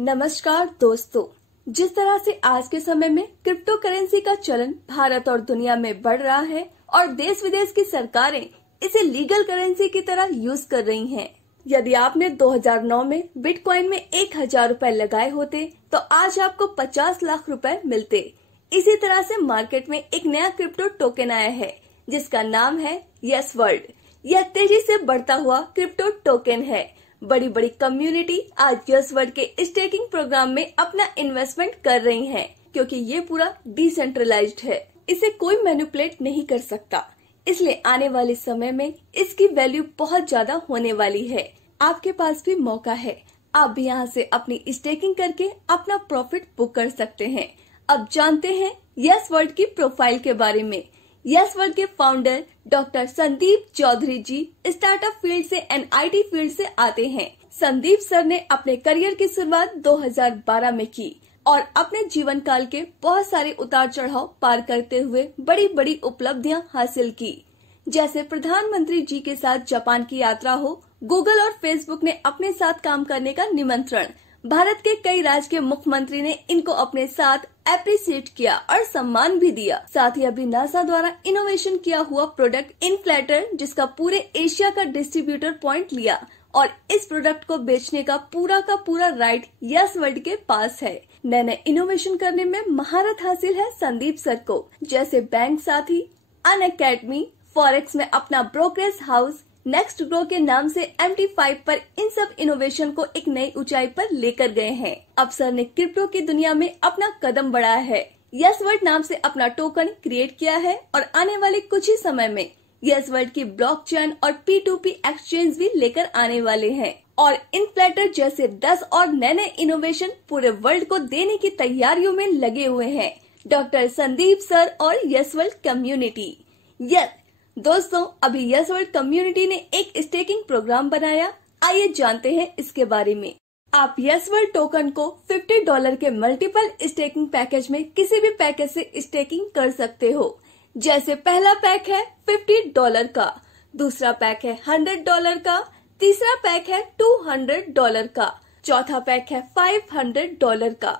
नमस्कार दोस्तों। जिस तरह से आज के समय में क्रिप्टो करेंसी का चलन भारत और दुनिया में बढ़ रहा है और देश विदेश की सरकारें इसे लीगल करेंसी की तरह यूज कर रही हैं। यदि आपने 2009 में बिटकॉइन में 1000 रुपए लगाए होते तो आज आपको 50 लाख रुपए मिलते। इसी तरह से मार्केट में एक नया क्रिप्टो टोकन आया है जिसका नाम है यस वर्ल्ड। यह तेजी से बढ़ता हुआ क्रिप्टो टोकन है। बड़ी बड़ी कम्युनिटी आज यस वर्ल्ड के स्टेकिंग प्रोग्राम में अपना इन्वेस्टमेंट कर रही है क्योंकि ये पूरा डिसेंट्रलाइज्ड है। इसे कोई मैनिपुलेट नहीं कर सकता, इसलिए आने वाले समय में इसकी वैल्यू बहुत ज्यादा होने वाली है। आपके पास भी मौका है, आप भी यहाँ से अपनी स्टेकिंग करके अपना प्रॉफिट बुक कर सकते हैं। अब जानते हैं यस वर्ल्ड की प्रोफाइल के बारे में। यस वर्ल्ड के फाउंडर डॉक्टर संदीप चौधरी जी स्टार्टअप फील्ड से एनआईटी फील्ड से आते हैं। संदीप सर ने अपने करियर की शुरुआत 2012 में की और अपने जीवन काल के बहुत सारे उतार चढ़ाव पार करते हुए बड़ी बड़ी उपलब्धियां हासिल की। जैसे प्रधानमंत्री जी के साथ जापान की यात्रा हो, गूगल और फेसबुक ने अपने साथ काम करने का निमंत्रण, भारत के कई राज्य के मुख्यमंत्री ने इनको अपने साथ एप्रिशिएट किया और सम्मान भी दिया। साथ ही अभी नासा द्वारा इनोवेशन किया हुआ प्रोडक्ट इनफ्लेटर, जिसका पूरे एशिया का डिस्ट्रीब्यूटर पॉइंट लिया और इस प्रोडक्ट को बेचने का पूरा राइट यस वर्ल्ड के पास है। नए इनोवेशन करने में महारत हासिल है संदीप सर को, जैसे बैंक साथी, अनअकैडमी, फॉरेक्स में अपना ब्रोकरेज हाउस, नेक्स्ट ग्रो के नाम से MT5 पर इन सब इनोवेशन को एक नई ऊंचाई पर लेकर गए हैं। अब सर ने क्रिप्टो की दुनिया में अपना कदम बढ़ाया है। यस वर्ल्ड नाम से अपना टोकन क्रिएट किया है और आने वाले कुछ ही समय में यस वर्ल्ड की ब्लॉकचेन और P2P एक्सचेंज भी लेकर आने वाले हैं और इनफ्लेटर जैसे 10 और नए इनोवेशन पूरे वर्ल्ड को देने की तैयारियों में लगे हुए हैं डॉक्टर संदीप सर और यस वर्ल्ड कम्युनिटी। यस दोस्तों, अभी यस वर्ल्ड कम्युनिटी ने एक स्टेकिंग प्रोग्राम बनाया। आइए जानते हैं इसके बारे में। आप यस वर्ल्ड टोकन को $50 के मल्टीपल स्टेकिंग पैकेज में किसी भी पैकेज से स्टेकिंग कर सकते हो। जैसे पहला पैक है $50 का, दूसरा पैक है $100 का, तीसरा पैक है $200 का, चौथा पैक है $500 का,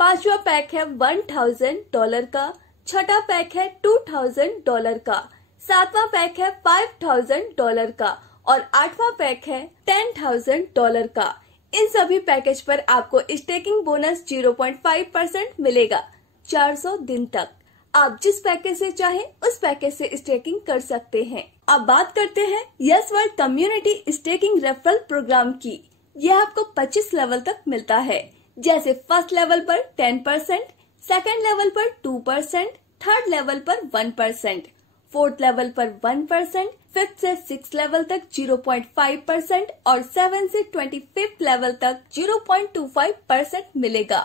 पांचवा पैक है $1000 का, छठा पैक है $2000 का, सातवां पैक है $5000 का और आठवां पैक है $10,000 का। इन सभी पैकेज पर आपको स्टेकिंग बोनस 0.5% मिलेगा 400 दिन तक। आप जिस पैकेज से चाहें उस पैकेज से स्टेकिंग कर सकते हैं। अब बात करते हैं yes world community staking referral program की। यह आपको 25 लेवल तक मिलता है। जैसे फर्स्ट लेवल पर 10%, सेकेंड लेवल पर 2%, थर्ड लेवल पर 1%, फोर्थ लेवल पर 1%, फिफ्थ से 6 लेवल तक 0.5% और 7 से 25 लेवल तक 0.25% मिलेगा।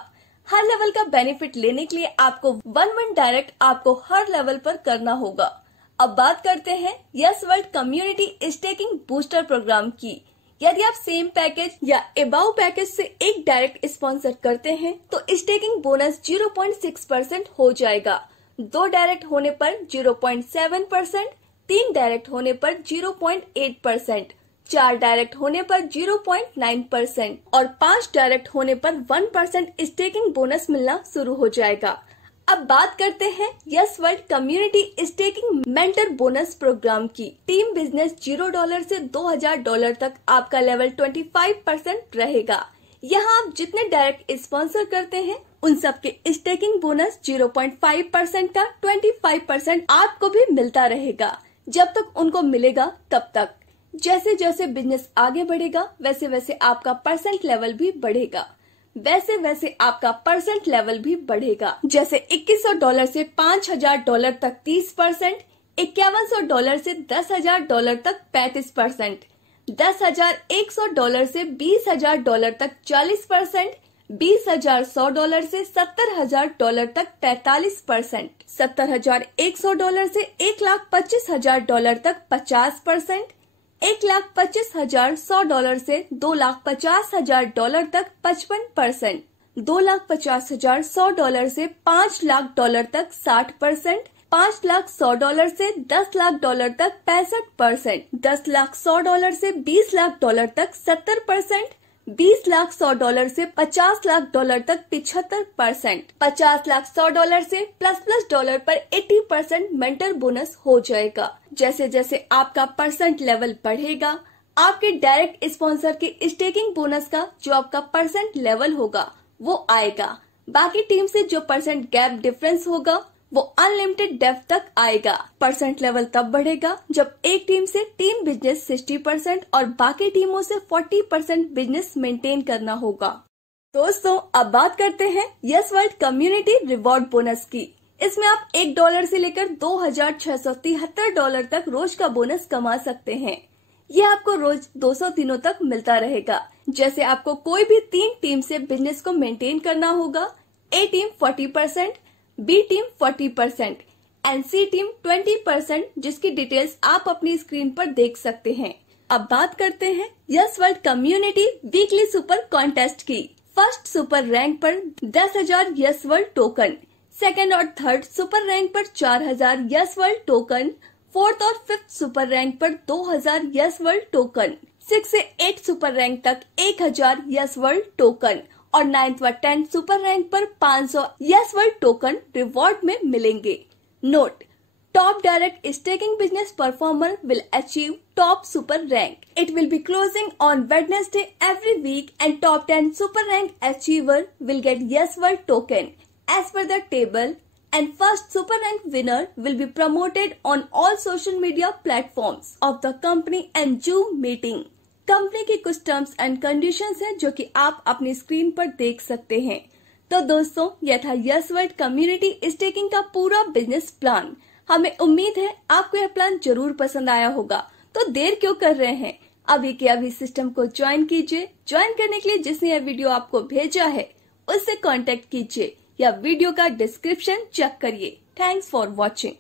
हर लेवल का बेनिफिट लेने के लिए आपको 1 डायरेक्ट आपको हर लेवल पर करना होगा। अब बात करते हैं yes world community staking booster program की। यदि आप सेम पैकेज या अबाउ पैकेज से एक डायरेक्ट स्पॉन्सर करते हैं तो स्टेकिंग बोनस 0.6% हो जाएगा। 2 डायरेक्ट होने पर 0.7%, 3 डायरेक्ट होने पर 0.8%, 4 डायरेक्ट होने पर 0.9% और 5 डायरेक्ट होने पर 1% स्टेकिंग बोनस मिलना शुरू हो जाएगा। अब बात करते हैं yes world community staking mentor bonus program की। टीम बिजनेस $0 से $2000 तक आपका लेवल 25% रहेगा। यहाँ आप जितने डायरेक्ट स्पॉन्सर करते हैं उन सब के स्टेकिंग बोनस 0.5% का 25% आपको भी मिलता रहेगा जब तक उनको मिलेगा तब तक। जैसे जैसे बिजनेस आगे बढ़ेगा वैसे वैसे आपका परसेंट लेवल भी बढ़ेगा, वैसे वैसे आपका परसेंट लेवल भी बढ़ेगा। जैसे $2100 से $5000 तक 30%, $5100 से $10,000 तक 35%, $10,100 से $20,000 तक 40%, $20,100 से $70,000 तक 43%, $70,100 से $1,25,000 तक 50%, $1,25,100 से $2,50,000 तक 55%, $2,50,100 से $5,00,000 तक 60%, $5,100 से $10,00,000 तक 65%, $10,100 से $20,00,000 तक 70%, 20 लाख $100 से 50 लाख डॉलर तक 75%, 50 लाख $100 से प्लस डॉलर पर 80% मेंटर बोनस हो जाएगा। जैसे जैसे आपका परसेंट लेवल बढ़ेगा, आपके डायरेक्ट स्पॉन्सर के स्टेकिंग बोनस का जो आपका परसेंट लेवल होगा वो आएगा। बाकी टीम से जो परसेंट गैप डिफरेंस होगा वो अनलिमिटेड डेप्थ तक आएगा। परसेंट लेवल तब बढ़ेगा जब एक टीम से टीम बिजनेस 60% और बाकी टीमों से 40% बिजनेस मेंटेन करना होगा। दोस्तों, अब बात करते हैं yes world community reward bonus की। इसमें आप $1 से लेकर $2,673 तक रोज का बोनस कमा सकते हैं। ये आपको रोज 200 दिनों तक मिलता रहेगा। जैसे आपको कोई भी 3 टीम से बिजनेस को मेंटेन करना होगा। A team 40%, B team 40% and C team 20%, जिसकी डिटेल्स आप अपनी स्क्रीन पर देख सकते हैं। अब बात करते हैं yes world community weekly super contest की। फर्स्ट सुपर रैंक पर 10,000 यस वर्ल्ड टोकन, सेकंड और थर्ड सुपर रैंक पर 4,000 यस वर्ल्ड टोकन, फोर्थ और फिफ्थ सुपर रैंक पर 2,000 यस वर्ल्ड टोकन, 6 से 8 सुपर रैंक तक 1,000 यस वर्ल्ड टोकन और 9th व 10th सुपर रैंक पर 500 यस वर्ल्ड टोकन रिवॉर्ड में मिलेंगे। Note: top direct staking business performer will achieve top super rank. It will be closing on Wednesday every week and top 10 super rank achiever will get yes world token as per the table, and first super rank winner will be promoted on all social media platforms of the company and Zoom meeting. Company की कुछ terms and conditions हैं जो कि आप अपनी screen पर देख सकते हैं। तो दोस्तों, यह था यस वर्ल्ड कम्युनिटी स्टेकिंग का पूरा बिजनेस प्लान। हमें उम्मीद है आपको यह प्लान जरूर पसंद आया होगा। तो देर क्यों कर रहे हैं, अभी के अभी सिस्टम को ज्वाइन कीजिए। ज्वाइन करने के लिए जिसने यह वीडियो आपको भेजा है उससे कांटेक्ट कीजिए या वीडियो का डिस्क्रिप्शन चेक करिए। Thanks for watching.